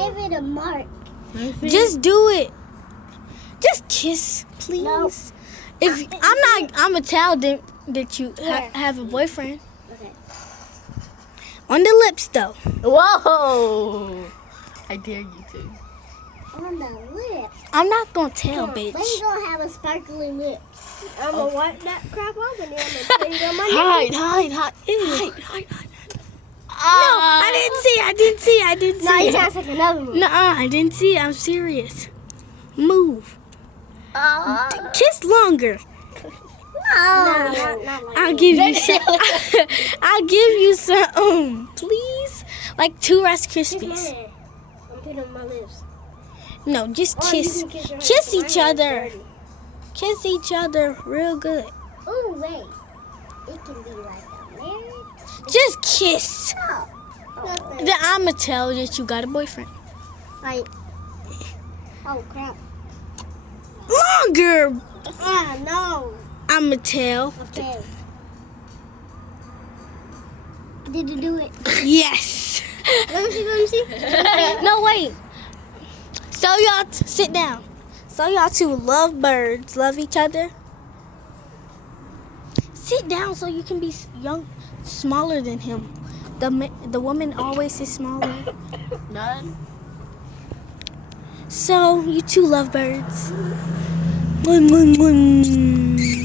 give it a mark. Just do it. Just kiss, please. No. If I'm gonna tell them that you have a boyfriend. Okay. On the lips, though. Whoa! I dare you to. On the lips. I'm not gonna tell, bitch. Then you gonna have a sparkling lips. I'm gonna wipe that crap off and then I'm gonna put it on my Hide. Ew. No, I didn't see. No, you gotta take another one. Nuh-uh, I didn't see. I'm serious. Move. Kiss longer. No, not like I'll give you some. I'll give you some. Please, like 2 Rice Krispies. I'm putting on my lips. No, just Or kiss. you can kiss your hand. Kiss My each hand's other. dirty. Kiss each other real good. Oh wait, it can be like a marriage. Just kiss. No, nothing. Then I'ma tell that you got a boyfriend. Like, oh crap. Longer. No. I'ma tell. Okay. Did you do it? Yes. Let me see. No, wait. So y'all sit down. So y'all 2 love birds, love each other. Sit down so you can be smaller than him. The woman always is smaller. None. So you 2 love birds. Mwah, mwah, mwah.